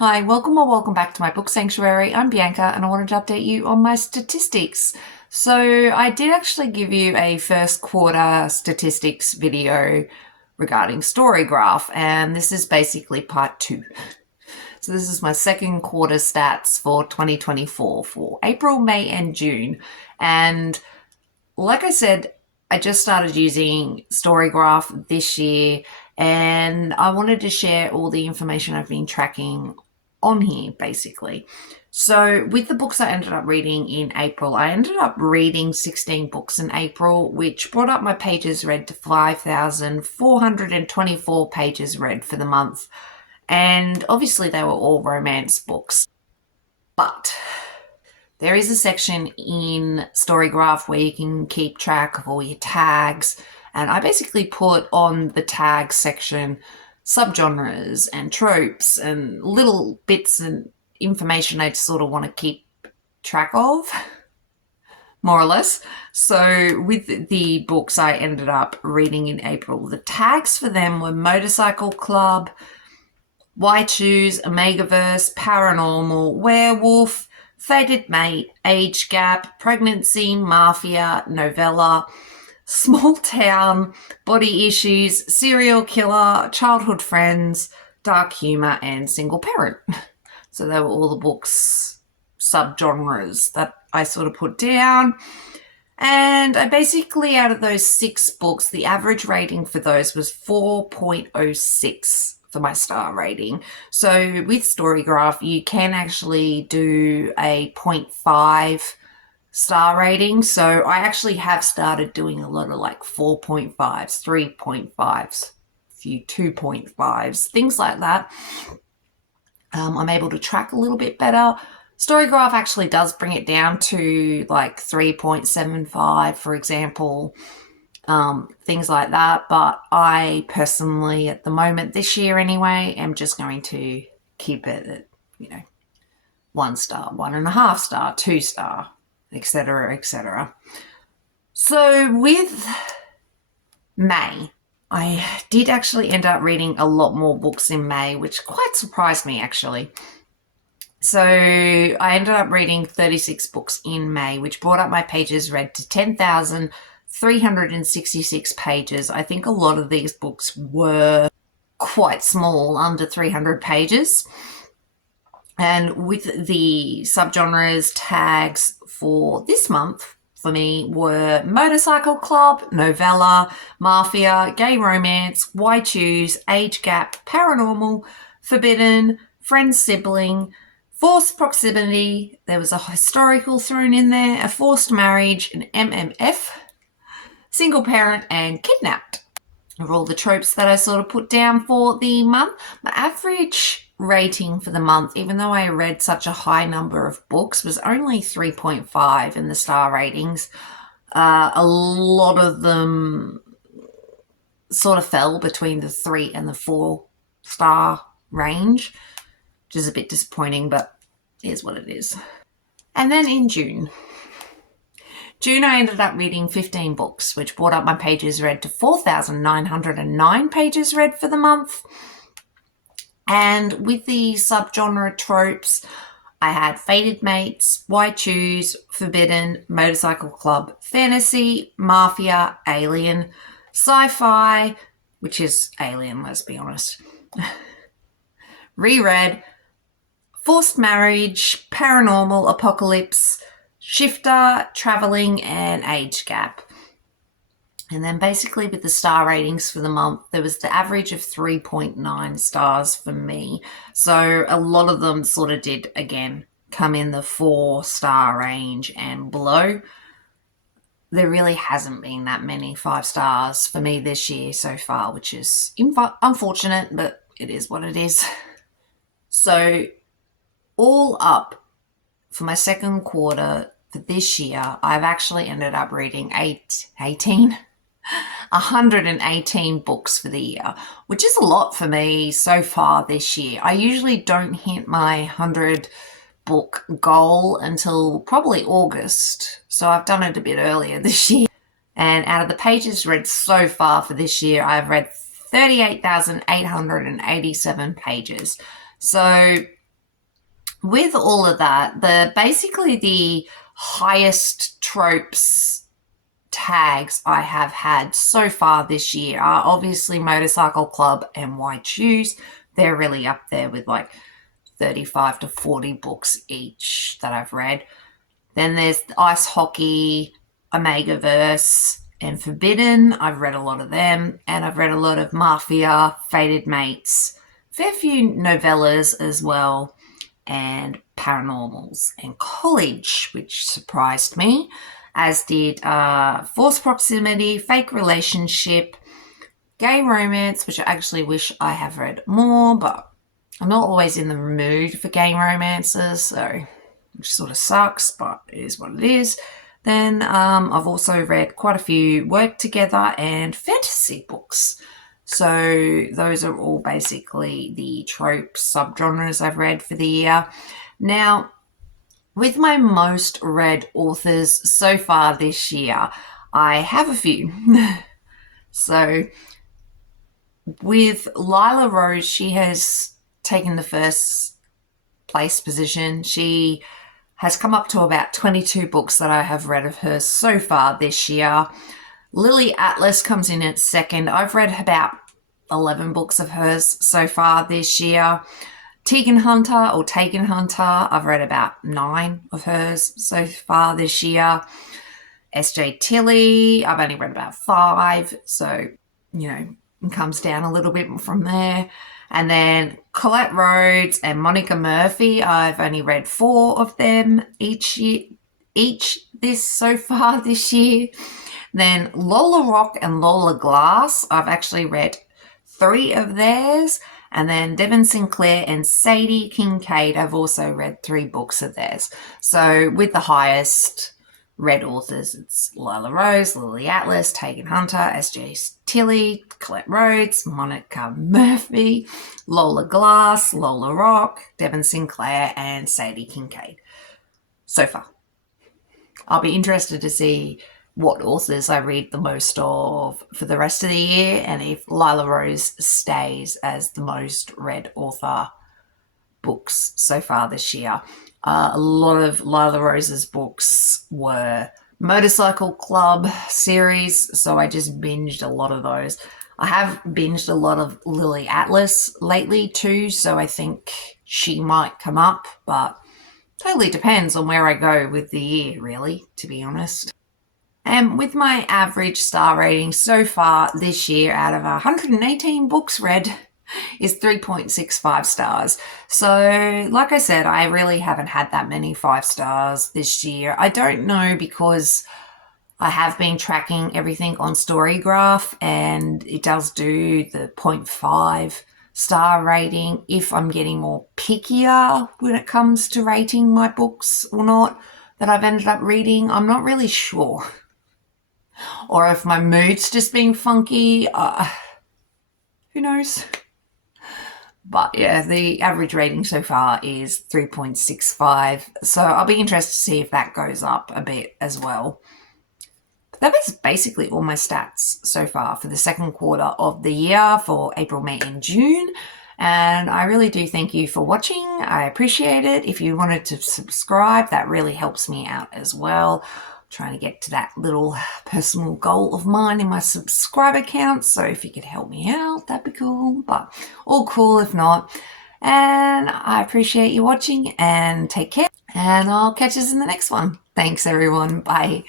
Hi, welcome or welcome back to my book sanctuary. I'm Bianca and I wanted to update you on my statistics. So I did actually give you a first quarter statistics video regarding Storygraph, and this is basically part 2. So this is my second quarter stats for 2024 for April, May and June. And like I said, I just started using Storygraph this year and I wanted to share all the information I've been tracking on here basically. So with the books I ended up reading in April, I ended up reading 16 books in April, which brought up my pages read to 5,424 pages read for the month. And obviously they were all romance books. But there is a section in Storygraph where you can keep track of all your tags. And I basically put on the tag section subgenres and tropes and little bits and information I sort of want to keep track of, more or less. So with the books I ended up reading in April, the tags for them were Motorcycle Club, Why Choose, Omegaverse, Paranormal, Werewolf, Fated Mate, Age Gap, Pregnancy, Mafia, Novella, Small Town, Body Issues, Serial Killer, Childhood Friends, Dark Humour and Single Parent. So they were all the books, subgenres that I sort of put down. And I basically, out of those 6 books, the average rating for those was 4.06 for my star rating. So with Storygraph, you can actually do a 0.5 star rating. So I actually have started doing a lot of like 4.5s, 3.5s, a few 2.5s, things like that. I'm able to track a little bit better. Storygraph actually does bring it down to like 3.75, for example, things like that. But I personally, at the moment this year anyway, am just going to keep it at, 1 star, 1.5 star, 2 star, etc., etc. So with May, I did actually end up reading a lot more books in May, which quite surprised me actually. So I ended up reading 36 books in May, which brought up my pages read to 10,366 pages. I think a lot of these books were quite small, under 300 pages. And with the subgenres tags for this month for me were Motorcycle Club, Novella, Mafia, Gay Romance, Why Choose, Age Gap, Paranormal, Forbidden, Friend Sibling, Forced Proximity, there was a historical thrown in there, a forced marriage, an MMF, single parent, and kidnapped are all the tropes that I sort of put down for the month. My average rating for the month, even though I read such a high number of books, was only 3.5 in the star ratings. A lot of them sort of fell between the 3 and the 4 star range, which is a bit disappointing, but here's what it is. And then in June, I ended up reading 15 books, which brought up my pages read to 4,909 pages read for the month. And with the subgenre tropes, I had Fated Mates, Why Choose, Forbidden, Motorcycle Club, Fantasy, Mafia, Alien, Sci-Fi, which is Alien, let's be honest, Reread, Forced Marriage, Paranormal, Apocalypse, Shifter, Traveling, and Age Gap. And then basically with the star ratings for the month, there was the average of 3.9 stars for me. So a lot of them sort of did, again, come in the 4-star range and below. There really hasn't been that many 5 stars for me this year so far, which is unfortunate, but it is what it is. So all up for my second quarter for this year, I've actually ended up reading 118 books for the year, which is a lot for me so far this year. I usually don't hit my 100 book goal until probably August, so I've done it a bit earlier this year. And out of the pages read so far for this year, I've read 38,887 pages. So with all of that, basically the highest tropes tags I have had so far this year are obviously Motorcycle Club and White Shoes. They're really up there with like 35 to 40 books each that I've read. Then there's Ice Hockey, Omegaverse, and Forbidden. I've read a lot of them, and I've read a lot of Mafia, Fated Mates, fair few novellas as well, and paranormals, and college, which surprised me, as did Forced Proximity, Fake Relationship, Gay Romance, which I actually wish I have read more, but I'm not always in the mood for gay romances, so which sort of sucks, but it is what it is. Then I've also read quite a few work together and fantasy books. So those are all basically the trope subgenres I've read for the year. Now, with my most read authors so far this year, I have a few. So with Lila Rose, she has taken the first place position. She has come up to about 22 books that I have read of hers so far this year. Lily Atlas comes in at second. I've read about 11 books of hers so far this year. Tegan Hunter, I've read about 9 of hers so far this year. S.J. Tilley, I've only read about 5, so, it comes down a little bit from there. And then Colette Rhodes and Monica Murphy, I've only read 4 of them each this so far this year. Then Lola Rock and Lola Glass, I've actually read 3 of theirs. And then Devon Sinclair and Sadie Kincaid, I've also read 3 books of theirs. So with the highest read authors, it's Lila Rose, Lily Atlas, Tegan Hunter, S.J. Tilley, Colette Rhodes, Monica Murphy, Lola Glass, Lola Rock, Devon Sinclair, and Sadie Kincaid so far. I'll be interested to see what authors I read the most of for the rest of the year, and if Lila Rose stays as the most read author books so far this year. A lot of Lila Rose's books were Motorcycle Club series, so I just binged a lot of those. I have binged a lot of Lily Atlas lately too, so I think she might come up, but totally depends on where I go with the year, really, to be honest. And with my average star rating so far this year out of 118 books read is 3.65 stars. So, like I said, I really haven't had that many 5 stars this year. I don't know because I have been tracking everything on Storygraph, and it does do the 0.5 star rating if I'm getting more pickier when it comes to rating my books or not that I've ended up reading. I'm not really sure. Or if my mood's just being funky, who knows? But yeah, the average rating so far is 3.65. So I'll be interested to see if that goes up a bit as well. But that is basically all my stats so far for the second quarter of the year for April, May, and June. And I really do thank you for watching. I appreciate it. If you wanted to subscribe, that really helps me out as well. Trying to get to that little personal goal of mine in my subscriber count. So if you could help me out, that'd be cool. But all cool if not. And I appreciate you watching, and take care. And I'll catch us in the next one. Thanks, everyone. Bye.